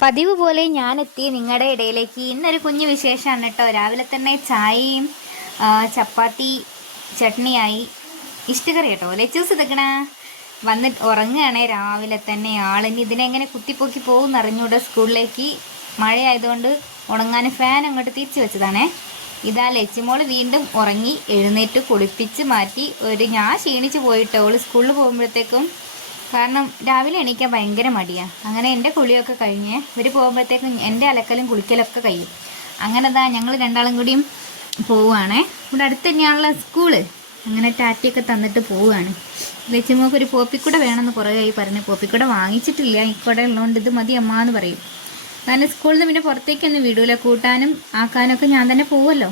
പതിവ് പോലെ ഞാനെത്തി നിങ്ങളുടെ ഇടയിലേക്ക്. ഇന്നൊരു കുഞ്ഞു വിശേഷമാണ് കേട്ടോ രാവിലെ തന്നെ ചായയും ചപ്പാത്തി ചട്നിയായി. ഇഷ്ടക്കറി കേട്ടോ ലെച്ചൂസ് എടുക്കണ വന്നിട്ട് ഉറങ്ങുകയാണേ രാവിലെ തന്നെ ആളിനി ഇതിനെങ്ങനെ കുത്തിപ്പൊക്കി പോകും എന്നറിഞ്ഞൂടെ സ്കൂളിലേക്ക്? മഴയായതുകൊണ്ട് ഉണങ്ങാൻ ഫാൻ അങ്ങോട്ട് തിരിച്ചു വെച്ചതാണേ. ഇതാ ലച്ചുമോൾ വീണ്ടും ഉറങ്ങി എഴുന്നേറ്റ് കുളിപ്പിച്ച് മാറ്റി. ഒരു ഞാൻ ക്ഷീണിച്ച് പോയിട്ടോ. അവൾ സ്കൂളിൽ പോകുമ്പോഴത്തേക്കും കാരണം രാവിലെ എണീക്കാൻ ഭയങ്കര മടിയാണ് അങ്ങനെ എന്റെ കുളിയൊക്കെ കഴിഞ്ഞ് ഇവർ പോകുമ്പോഴത്തേക്കും എന്റെ അലക്കലും കുളിക്കലൊക്കെ കഴിയും. അങ്ങനെ ദാ ഞങ്ങൾ രണ്ടാളും കൂടിയും പോവുകയാണേ ഇവിടെ അടുത്ത് തന്നെയാണല്ലോ സ്കൂൾ. അങ്ങനെ ടാറ്റിയൊക്കെ തന്നിട്ട് പോവുകയാണ് ലച്ചുമോക്ക് ഒരു പോപ്പിക്കൂട വേണമെന്ന് കുറേ പറഞ്ഞു പോപ്പിക്കൂട വാങ്ങിച്ചിട്ടില്ല. ഇക്കൂടെ ഉള്ളതുകൊണ്ട് ഇത് മതി അമ്മ എന്ന് പറയും. കാരണം സ്കൂളിൽ നിന്ന് പിന്നെ പുറത്തേക്കൊന്നും വിടൂല. കൂട്ടാനും ആക്കാനും ഒക്കെ ഞാൻ തന്നെ പോവുമല്ലോ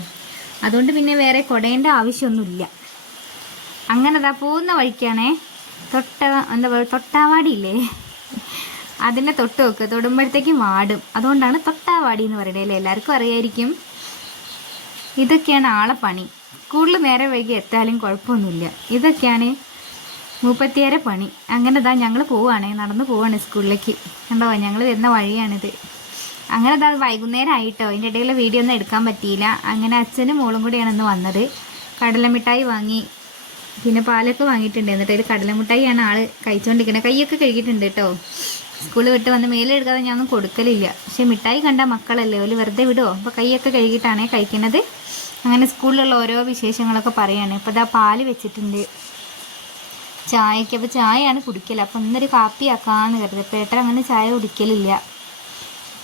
അതുകൊണ്ട് പിന്നെ വേറെ കുടേന്റെ ആവശ്യമൊന്നുമില്ല. അങ്ങനെ ദാ പോകുന്ന വഴിക്കാണേ. തൊട്ട എന്താ പറയുക തൊട്ടാവാടിയില്ലേ? അതിന്റെ തൊട്ട് വെക്കുക തൊടുമ്പോഴത്തേക്കും വാടും. അതുകൊണ്ടാണ് തൊട്ടാവാടി എന്ന് പറയുന്നത് അല്ലേ? എല്ലാവർക്കും അറിയായിരിക്കും. ഇതൊക്കെയാണ് ആളെ പണി. കൂടുതൽ നേരെ വൈകി എത്താലും കുഴപ്പമൊന്നുമില്ല. ഇതൊക്കെയാണ് മുപ്പത്തിയേര പണി. അങ്ങനെ ഇതാ ഞങ്ങൾ പോവാണേ നടന്ന് പോവാണ് സ്കൂളിലേക്ക്. കണ്ടോ ഞങ്ങൾ വരുന്ന വഴിയാണിത്. അങ്ങനെ ഇതാ വൈകുന്നേരം ആയിട്ടോ അതിന്റെ ഇടയിൽ വീഡിയോ ഒന്നും എടുക്കാൻ പറ്റിയില്ല. അങ്ങനെ അച്ഛനും മോളും കൂടിയാണ് ഇന്ന് വന്നത്. കടലമിഠായി വാങ്ങി പിന്നെ പാലൊക്കെ വാങ്ങിയിട്ടുണ്ട്. എന്നിട്ട് അതിൽ കടലമുട്ടായിയാണ് ആൾ കഴിച്ചുകൊണ്ടിരിക്കുന്നത് കൈയൊക്കെ കഴുകിയിട്ടുണ്ട് കേട്ടോ. സ്കൂളിൽ വിട്ട് വന്ന് മേലെടുക്കാതെ ഞാനൊന്നും കൊടുക്കലില്ല. പക്ഷെ മിഠായി കണ്ട മക്കളല്ലേ? ഒരു വെറുതെ വിടുമോ അപ്പോൾ കൈയൊക്കെ കഴുകിയിട്ടാണേ കഴിക്കുന്നത് അങ്ങനെ സ്കൂളിലുള്ള ഓരോ വിശേഷങ്ങളൊക്കെ പറയാണ്. ഇപ്പോൾ ഇതാ പാൽ വെച്ചിട്ടുണ്ട്. ചായക്ക് അപ്പോൾ ചായയാണ് കുടിക്കൽ അപ്പോൾ ഇന്നൊരു കാപ്പി ആക്കാമെന്ന് കരുതി പേട്ടൻ അങ്ങനെ ചായ കുടിക്കലില്ല.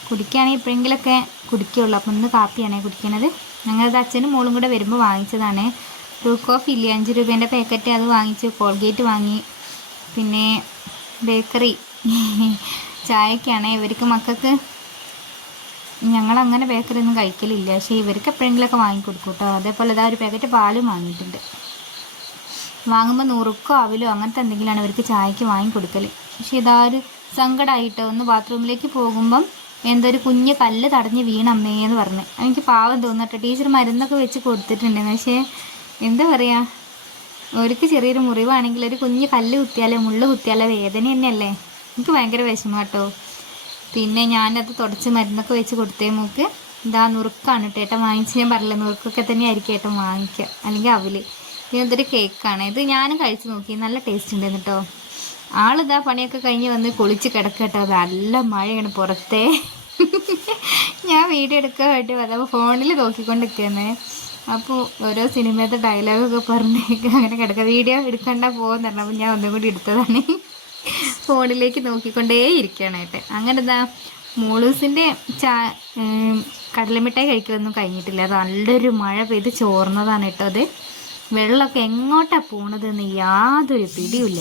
കുടിക്കുകയാണെങ്കിൽ എപ്പോഴെങ്കിലൊക്കെ കുടിക്കുള്ളൂ. അപ്പം ഇന്ന് കാപ്പിയാണേ കുടിക്കുന്നത് ഞങ്ങളത് അച്ഛനും മോളും കൂടെ വരുമ്പോൾ വാങ്ങിച്ചതാണ്. ടൂ ഓഫ് ഇല്ല അഞ്ച് രൂപേന്റെ പാക്കറ്റ് അത് വാങ്ങിച്ചു. കോൾഗേറ്റ് വാങ്ങി. പിന്നെ ബേക്കറി ചായക്കാണ്. ഇവർക്ക് മക്കൾക്ക് ഞങ്ങളങ്ങനെ ബേക്കറി ഒന്നും കഴിക്കലില്ല. പക്ഷേ ഇവർക്ക് എപ്പോഴെങ്കിലുമൊക്കെ വാങ്ങിക്കൊടുക്കും കേട്ടോ അതേപോലെ ഇതാ ഒരു പാക്കറ്റ് പാലും വാങ്ങിയിട്ടുണ്ട്. വാങ്ങുമ്പോൾ നുറുക്കോ അവിലോ അങ്ങനത്തെ എന്തെങ്കിലുമാണ് ഇവർക്ക് ചായക്ക് വാങ്ങിക്കൊടുക്കൽ പക്ഷേ ഇതാ ഒരു സങ്കടമായിട്ടോ ഒന്ന് ബാത്റൂമിലേക്ക് പോകുമ്പം എന്തോ ഒരു കുഞ്ഞ് കല്ല് തടഞ്ഞ് വീണമ്മേ എന്ന് പറഞ്ഞു. എനിക്ക് പാവം തോന്നട്ടെ ടീച്ചർ മരുന്നൊക്കെ വെച്ച് കൊടുത്തിട്ടുണ്ട് പക്ഷേ എന്താ പറയുക അവർക്ക് ചെറിയൊരു മുറിവാണെങ്കിൽ ഒരു കുഞ്ഞ് കല്ല് കുത്തിയാലോ മുള്ളു കുത്തിയാലോ വേദന തന്നെയല്ലേ? എനിക്ക് ഭയങ്കര വിഷമം കേട്ടോ. പിന്നെ ഞാനത് തുടച്ച് മരുന്നൊക്കെ വെച്ച് കൊടുത്തേ മൂക്ക് ഇതാ നുറുക്കാണ് കേട്ടോ. ഏട്ടൻ വാങ്ങിച്ച് ഞാൻ പറഞ്ഞില്ല നുറുക്കൊക്കെ തന്നെ ആയിരിക്കും ഏട്ടൻ വാങ്ങിക്കുക. അല്ലെങ്കിൽ അവൽ. ഇതൊരു കേക്കാണ്. ഇത് ഞാനും കഴിച്ച് നോക്കി. നല്ല ടേസ്റ്റ് ഉണ്ട് കേട്ടോ. ആളിതാ പണിയൊക്കെ കഴിഞ്ഞ് വന്ന് കുളിച്ച് കിടക്കട്ടോ നല്ല മഴയാണ് പുറത്തെ. ഞാൻ വീഡിയോ എടുക്കാൻ വേണ്ടി വന്നപ്പോൾ ഫോണിൽ നോക്കിക്കൊണ്ടിരിക്കുന്നത് അപ്പോൾ ഓരോ സിനിമയത്തെ ഡയലോഗൊക്കെ പറഞ്ഞേക്ക് അങ്ങനെ കിടക്കുക വീഡിയോ എടുക്കണ്ട പോകുന്ന പറഞ്ഞപ്പോൾ ഞാൻ ഒന്നും കൂടി എടുത്തതാണ്. ഫോണിലേക്ക് നോക്കിക്കൊണ്ടേ ഇരിക്കുകയാണായിട്ട് അങ്ങനെ എന്താ മോളൂസിന്റെ ചാ കടലമിഠായി കഴിക്കലൊന്നും കഴിഞ്ഞിട്ടില്ല. നല്ലൊരു മഴ പെയ്ത് ചോർന്നതാണ് കേട്ടോ അത്. വെള്ളമൊക്കെ എങ്ങോട്ടാണ് പോണതെന്ന് യാതൊരു പിടിയുമില്ല.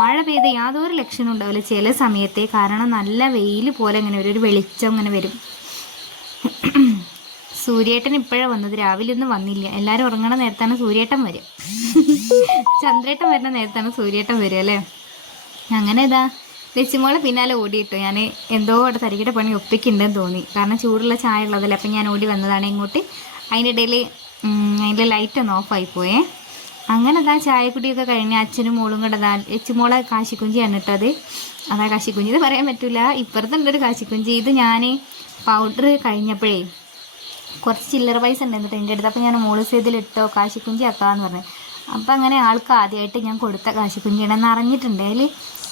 മഴ പെയ്ത് യാതൊരു ലക്ഷണം ഉണ്ടാവില്ല. ചില സമയത്തെ കാരണം നല്ല വെയിൽ പോലെ ഇങ്ങനെ ഒരു വെളിച്ചം ഇങ്ങനെ വരും. സൂര്യേട്ടൻ ഇപ്പോഴാണ് വന്നത്. രാവിലെ ഒന്നും വന്നില്ല. എല്ലാരും ഉറങ്ങണ നേരത്താണ് സൂര്യേട്ടൻ വരിക. ചന്ദ്രേട്ടൻ വരുന്ന നേരത്താണ് സൂര്യേട്ടൻ വരിക അല്ലേ? അങ്ങനെ ഇതാ. ലച്ചിമോളെ പിന്നാലെ ഓടിയിട്ടു. ഞാൻ എന്തോ അവിടെ തരികിട പണി ഒപ്പിക്കുന്നുണ്ടെന്ന് തോന്നി. കാരണം ചൂടുള്ള ചായ ഉള്ളതല്ലേ. അപ്പം ഞാൻ ഓടി വന്നതാണ് ഇങ്ങോട്ട്. അതിന്റെ ഇടയിൽ അതിന്റെ ലൈറ്റ് ഒന്ന് ഓഫായി പോയേ. അങ്ങനെ ഇതാ ചായക്കുടിയൊക്കെ കഴിഞ്ഞ് അച്ഛനും മോളും കൂടെ ഇതാ ലച്ചിമോളെ കാശിക്കുഞ്ചിയാണ് ഇട്ടത് അതാ. കാശിക്കുഞ്ചി. ഇത് പറയാൻ പറ്റില്ല ഇപ്പുറത്തുണ്ടൊരു കാശിക്കുഞ്ചി. ഇത് ഞാൻ പൗഡർ കഴിഞ്ഞപ്പോഴേ കുറച്ച് ചില്ലറ പൈസ ഉണ്ടായിരുന്നു എന്റെ അടുത്ത് അപ്പോൾ ഞാൻ മോൾ സേതിൽ ഇട്ടോ കാശിക്കുഞ്ചി ആക്കാമെന്ന് പറഞ്ഞു. അപ്പോൾ അങ്ങനെ ആൾക്ക് ആദ്യമായിട്ട് ഞാൻ കൊടുത്ത കാശിക്കുഞ്ചിയാണെന്ന് അറിഞ്ഞിട്ടുണ്ട്. അതിൽ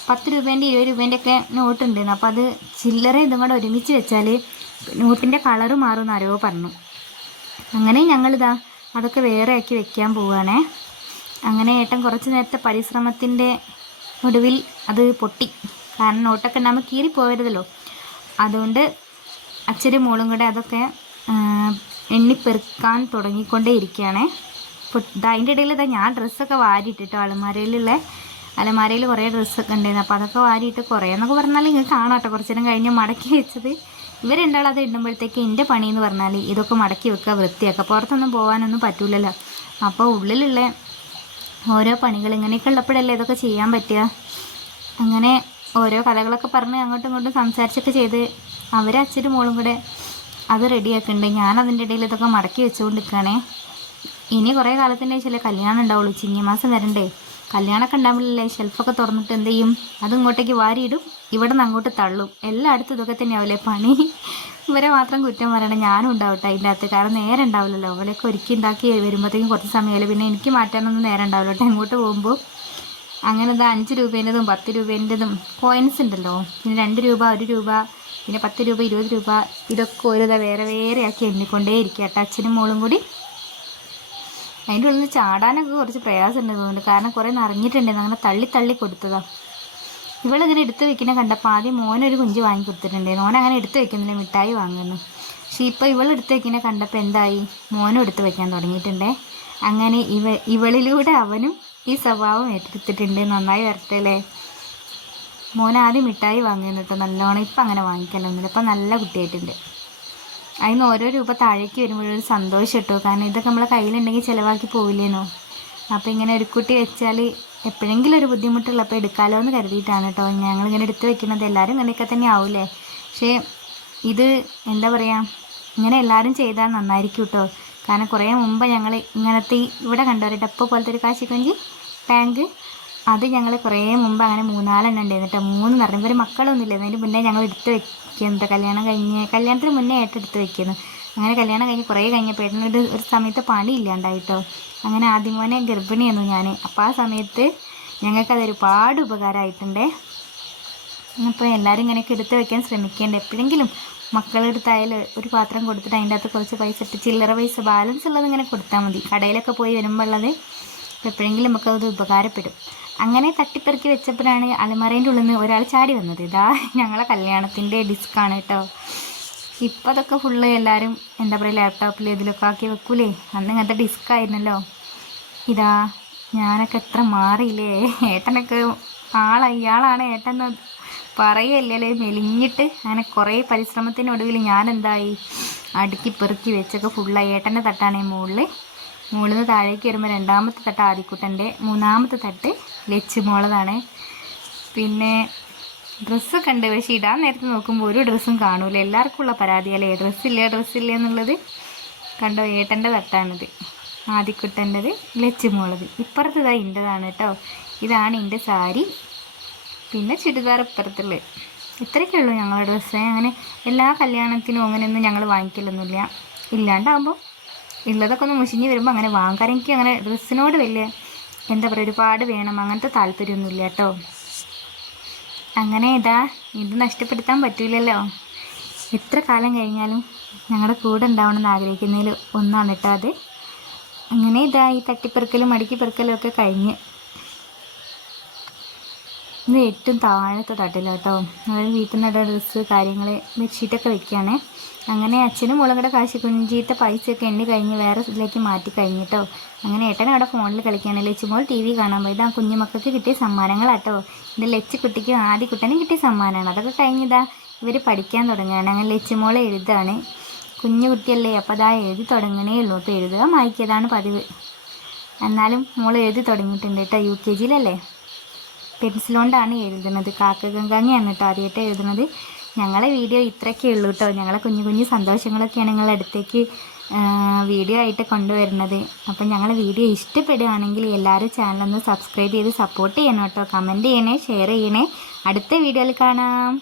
പത്ത് രൂപേന്റെ ഇരുപത് രൂപേന്റെ ഒക്കെ നോട്ട് ഉണ്ടായിരുന്നു. അപ്പോൾ അത് ചില്ലറ ഇതും കൂടെ ഒരുമിച്ച് വെച്ചാൽ നോട്ടിന്റെ കളറ് മാറുമെന്ന് ആരോ പറഞ്ഞു. അങ്ങനെ ഞങ്ങളിതാ അതൊക്കെ വേറെ ആക്കി വെക്കാൻ പോവുകയാണേ അങ്ങനെ ഏട്ടൻ കുറച്ച് നേരത്തെ പരിശ്രമത്തിന്റെ ഒടുവിൽ അത് പൊട്ടി. കാരണം നോട്ടൊക്കെ ഉണ്ടാകുമ്പോൾ കീറി അതുകൊണ്ട് അച്ഛനും മോളും കൂടെ അതൊക്കെ എണ്ണിപ്പെറുക്കാൻ തുടങ്ങിക്കൊണ്ടേ അപ്പോൾ അതിന്റെ ഇടയിൽ ഇതാ ഞാൻ ഡ്രസ്സൊക്കെ വാരിയിട്ടിട്ടോ അലമാരയിലുള്ള അലമാരയിൽ കുറേ ഡ്രസ്സൊക്കെ ഉണ്ടായിരുന്നു. അപ്പോൾ അതൊക്കെ വാരിയിട്ട് കുറേ എന്നൊക്കെ പറഞ്ഞാൽ ഇങ്ങനെ കാണാം കേട്ടോ കുറച്ച് നേരം കഴിഞ്ഞ് മടക്കി വെച്ചത്. ഇവർ അത് ഇടുമ്പോഴത്തേക്ക് എന്റെ പണി എന്ന് പറഞ്ഞാൽ ഇതൊക്കെ മടക്കി വെക്കുക വൃത്തിയാക്കുക. പുറത്തൊന്നും പോകാനൊന്നും പറ്റൂലല്ലോ. അപ്പോൾ ഉള്ളിലുള്ള ഓരോ പണികൾ ഇങ്ങനെയൊക്കെ ഉള്ളപ്പോഴല്ലേ ഇതൊക്കെ ചെയ്യാൻ പറ്റുക. അങ്ങനെ ഓരോ കഥകളൊക്കെ പറഞ്ഞ് അങ്ങോട്ടും ഇങ്ങോട്ടും സംസാരിച്ചൊക്കെ ചെയ്ത് അവരെ അച്ഛനും മോളും കൂടെ അത് റെഡിയാക്കുന്നുണ്ട് ഞാൻ അതിന്റെ ഇടയിൽ ഇതൊക്കെ മടക്കി വെച്ചുകൊണ്ട് നിൽക്കുകയാണേ ഇനി കുറേ കാലത്തിന്റെ ചില കല്യാണം ഉണ്ടാവുള്ളൂ. ചിങ്ങമാസം വരണ്ടേ? കല്യാണമൊക്കെ ഉണ്ടാവില്ലല്ലേ? ഷെൽഫൊക്കെ തുറന്നിട്ട് എന്ത് ചെയ്യും? അത് ഇങ്ങോട്ടേക്ക് വാരിയിടും. ഇവിടെ നിന്ന് അങ്ങോട്ട് തള്ളും. എല്ലായിടത്തും ഇതൊക്കെ തന്നെയാവില്ലേ പണി? ഇവരെ മാത്രം കുറ്റം പറയണം ഞാനും ഉണ്ടാവട്ടെ അതിന്റെ അകത്ത്. കാരണം നേരം ഉണ്ടാവില്ലല്ലോ. അവളെയൊക്കെ ഒരുക്കി ഉണ്ടാക്കി വരുമ്പോഴത്തേക്കും കുറച്ച് സമയമല്ലേ. പിന്നെ എനിക്ക് മാറ്റാനൊന്നും നേരം ഉണ്ടാവില്ലോട്ടെ അങ്ങോട്ട് പോകുമ്പോൾ അങ്ങനെ ഇത് അഞ്ച് രൂപേന്റെതും പത്ത് രൂപേന്റെതും കോയിൻസ് ഉണ്ടല്ലോ. പിന്നെ രണ്ട് രൂപ ഒരു രൂപ പിന്നെ പത്ത് രൂപ ഇരുപത് രൂപ ഇതൊക്കെ ദാ വേറെ വേറെ ആക്കി എണ്ണിക്കൊണ്ടേ ഇരിക്കുക കേട്ടോ അച്ഛനും മോളും കൂടി. അതിന്റെ ഉള്ളിൽ ചാടാനൊക്കെ കുറച്ച് പ്രയാസമുണ്ട് തോന്നുന്നു കാരണം കുറേ നിറഞ്ഞിട്ടുണ്ടായിരുന്നു അങ്ങനെ തള്ളി തള്ളി കൊടുത്തതാ. ഇവളിങ്ങനെ എടുത്ത് വെക്കുന്ന കണ്ടപ്പോൾ ആദ്യം മോനൊരു കുഞ്ചു വാങ്ങി കൊടുത്തിട്ടുണ്ടായിരുന്നു മോൻ അങ്ങനെ എടുത്ത് വെക്കുന്നില്ല. മിഠായി വാങ്ങുന്നു. പക്ഷെ ഇപ്പോൾ ഇവൾ എടുത്ത് വെക്കുന്ന കണ്ടപ്പോൾ എന്തായി? മോനും എടുത്ത് വെക്കാൻ തുടങ്ങിയിട്ടുണ്ടേ. അങ്ങനെ ഇവ ഇവളിലൂടെ അവനും ഈ സ്വഭാവം ഏറ്റെടുത്തിട്ടുണ്ട്. നന്നായി വരട്ടെ അല്ലേ? മോൻ ആദ്യം മിഠായി വാങ്ങിയിരുന്നു കേട്ടോ നല്ലോണം ഇപ്പം അങ്ങനെ വാങ്ങിക്കലൊന്നുമില്ല ഇപ്പം നല്ല കുട്ടിയായിട്ടുണ്ട്. അതിന് ഓരോ രൂപ താഴേക്ക് വരുമ്പോഴൊരു സന്തോഷം കിട്ടും. കാരണം ഇതൊക്കെ നമ്മളെ കയ്യിലുണ്ടെങ്കിൽ ചിലവാക്കി പോവില്ലേനോ അപ്പോൾ ഇങ്ങനെ ഒരു കുട്ടി വെച്ചാൽ എപ്പോഴെങ്കിലും ഒരു ബുദ്ധിമുട്ടുള്ളപ്പോൾ എടുക്കാലോ എന്ന് കരുതിയിട്ടാണ് കേട്ടോ. ഞങ്ങളിങ്ങനെ എടുത്ത് വെക്കുന്നത്. എല്ലാവരും ഇങ്ങനെയൊക്കെ തന്നെ ആവില്ലേ പക്ഷേ ഇത് എന്താ പറയുക ഇങ്ങനെ എല്ലാവരും ചെയ്താൽ നന്നായിരിക്കും കേട്ടോ. കാരണം കുറേ മുമ്പ് ഞങ്ങൾ ഇങ്ങനത്തെ ഇവിടെ കണ്ടോ ഒരു ഡപ്പ പോലത്തെ ഒരു കാശിക്കൊഞ്ചി ടാങ്ക് അത് ഞങ്ങൾ കുറേ മുമ്പ് അങ്ങനെ മൂന്നാലെണ്ണം ഉണ്ടായിരുന്നു കേട്ടോ മൂന്ന് നിറഞ്ഞു ഇവർ മക്കളൊന്നുമില്ല. അതിന് മുന്നേ ഞങ്ങൾ എടുത്ത് വെക്കുന്നത് കല്യാണം കഴിഞ്ഞ് കല്യാണത്തിന് മുന്നേ ആയിട്ട് എടുത്ത് വെക്കുന്നു. അങ്ങനെ കല്യാണം കഴിഞ്ഞ് കുറേ കഴിഞ്ഞപ്പോൾ ഏട്ടനൊരു ഒരു സമയത്ത് പണിയില്ലാണ്ടായിട്ടോ അങ്ങനെ ആദ്യം മോനെ ഗർഭിണിയായിരുന്നു ഞാൻ അപ്പോൾ ആ സമയത്ത് ഞങ്ങൾക്കത് ഒരുപാട് ഉപകാരമായിട്ടുണ്ടേ. അപ്പോൾ എല്ലാവരും ഇങ്ങനെയൊക്കെ എടുത്ത് വെക്കാൻ ശ്രമിക്കേണ്ട. എപ്പോഴെങ്കിലും മക്കളെടുത്തായാലും ഒരു പാത്രം കൊടുത്തിട്ട് അതിന്റെ അകത്ത് കുറച്ച് പൈസ ഇട്ട് ചില്ലറ പൈസ ബാലൻസ് ഉള്ളത് ഇങ്ങനെ കൊടുത്താൽ മതി. കടയിലൊക്കെ പോയി വരുമ്പോൾ ഉള്ളത് എപ്പോഴെങ്കിലും നമുക്കത് ഉപകാരപ്പെടും. അങ്ങനെ തട്ടിപ്പെറുക്കി വെച്ചപ്പോഴാണ് അലമറേന്റെ ഉള്ളിൽ നിന്ന് ഒരാൾ ചാടി വന്നത്. ഇതാ ഞങ്ങളെ കല്യാണത്തിന്റെ ഡിസ്ക്കാണ് കേട്ടോ. ഇപ്പം അതൊക്കെ ഫുള്ള് എല്ലാവരും എന്താ പറയുക ലാപ്ടോപ്പിൽ ഇതിലൊക്കെ ആക്കി വെക്കൂലേ? അന്ന് ഇങ്ങനത്തെ ഡിസ്ക് ആയിരുന്നല്ലോ. ഇതാ ഞാനൊക്കെ എത്ര മാറിയില്ലേ? ഏട്ടനൊക്കെ ആളാ ഇയാളാണ് ഏട്ടൻ പറയല്ലേ? മെലിഞ്ഞിട്ട് അങ്ങനെ കുറേ പരിശ്രമത്തിനൊടുവിൽ ഞാനെന്തായി? അടുക്കി പെറുക്കി വെച്ചൊക്കെ ഫുള്ളായി ഏട്ടന്റെ തട്ടാണ് ഈ മുകളിൽ മുകളിൽ നിന്ന് താഴേക്ക് വരുമ്പോൾ രണ്ടാമത്തെ തട്ട് ആദിക്കുട്ടന്റെ മൂന്നാമത്തെ തട്ട് ലച്ച് മോളതാണ്. പിന്നെ ഡ്രസ്സൊക്കെ ഉണ്ട് പക്ഷേ ഇടാൻ നേരത്ത് നോക്കുമ്പോൾ ഒരു ഡ്രസ്സും കാണൂല. എല്ലാവർക്കും ഉള്ള പരാതിയല്ലേ? ഡ്രസ്സില്ല ഡ്രസ്സില്ല എന്നുള്ളത് കണ്ടോ? ഏട്ടന്റെ തട്ടാണിത്. ആദിക്കുട്ടന്റെത് ലച്ചുമോളത്. ഇപ്പുറത്ത് ഇതാ ഇന്റെതാണ് കേട്ടോ. ഇതാണ് എന്റെ സാരി. പിന്നെ ചുരിദാർ ഇപ്പുറത്തുള്ളത്. ഇത്രയൊക്കെ ഉള്ളൂ ഞങ്ങളുടെ ഡ്രസ്സ്. അങ്ങനെ എല്ലാ കല്യാണത്തിനും അങ്ങനെയൊന്നും ഞങ്ങൾ വാങ്ങിക്കലൊന്നുമില്ല. ഇല്ലാണ്ടാകുമ്പോൾ ഉള്ളതൊക്കെ ഒന്ന് മുഷിഞ്ഞ് വരുമ്പോൾ അങ്ങനെ വാങ്ങാൻ എനിക്ക് അങ്ങനെ ഡ്രസ്സിനോട് വലിയ എന്താ പറയുക ഒരുപാട് വേണം. അങ്ങനത്തെ താല്പര്യമൊന്നുമില്ല കേട്ടോ. അങ്ങനെ ഇതാ ഇത് നഷ്ടപ്പെടുത്താൻ പറ്റില്ലല്ലോ എത്ര കാലം കഴിഞ്ഞാലും ഞങ്ങളുടെ കൂടെ ഉണ്ടാവണമെന്ന് ആഗ്രഹിക്കുന്നതിൽ ഒന്നാണ് കേട്ടോ അത്. അങ്ങനെ ഇതാ ഈ തട്ടിപ്പെറുക്കലും മടക്കി പെറുക്കലും ഒക്കെ കഴിഞ്ഞ്. ഇത് ഏറ്റവും താഴത്തെ തട്ടില്ല കേട്ടോ അതായത് വീട്ടിൽ നിന്നുള്ള ഡ്രസ്സ് കാര്യങ്ങൾ ബെഡ്ഷീറ്റൊക്കെ വെക്കുകയാണ് അങ്ങനെ അച്ഛനും മോളും കൂടെ കാശി കുഞ്ചിത്തെ പൈസയൊക്കെ എണ്ണി കഴിഞ്ഞ് വേറെ ഇതിലേക്ക് മാറ്റി കഴിഞ്ഞിട്ടോ അങ്ങനെ ഏട്ടൻ അവിടെ ഫോണിൽ കളിക്കുകയാണ് ലച്ചുമോൾ ടി വി കാണാൻ പോയത് ആ കുഞ്ഞുമക്കൾക്ക് കിട്ടിയ സമ്മാനങ്ങളാട്ടോ ഇത് ലച്ച് കുട്ടിക്കും ആദ്യ കുട്ടനും കിട്ടിയ സമ്മാനമാണ്. അതൊക്കെ കഴിഞ്ഞിതാ ഇവർ പഠിക്കാൻ തുടങ്ങുകയാണ്. അങ്ങനെ ലച്ചുമോളെ എഴുതാണ്. കുഞ്ഞു കുട്ടിയല്ലേ അപ്പോൾ അതാ എഴുതി തുടങ്ങണേ ഉള്ളൂ അപ്പോൾ എഴുതുക മായ്ക്കിയതാണ് പതിവ്. എന്നാലും മോൾ എഴുതി തുടങ്ങിയിട്ടുണ്ട് കേട്ടോ യു കെ ജിയിലല്ലേ? പെൻസിൽ കൊണ്ടാണ് എഴുതുന്നത്. കാക്ക ഗംഗാങ്ങിയാണ് കേട്ടോ ആദ്യമായിട്ട് എഴുതുന്നത്. ഞങ്ങളെ വീഡിയോ ഇത്രയൊക്കെ ഉള്ളൂ കേട്ടോ. ഞങ്ങളെ കുഞ്ഞു കുഞ്ഞു സന്തോഷങ്ങളൊക്കെയാണ് ഞങ്ങൾ അടുത്തേക്ക് വീഡിയോ ആയിട്ട് കൊണ്ടുവരുന്നത്. അപ്പം ഞങ്ങളെ വീഡിയോ ഇഷ്ടപ്പെടുകയാണെങ്കിൽ എല്ലാവരും ചാനലൊന്ന് സബ്സ്ക്രൈബ് ചെയ്ത് സപ്പോർട്ട് ചെയ്യണം കേട്ടോ. കമന്റ് ചെയ്യണേ ഷെയർ ചെയ്യണേ. അടുത്ത വീഡിയോയിൽ കാണാം.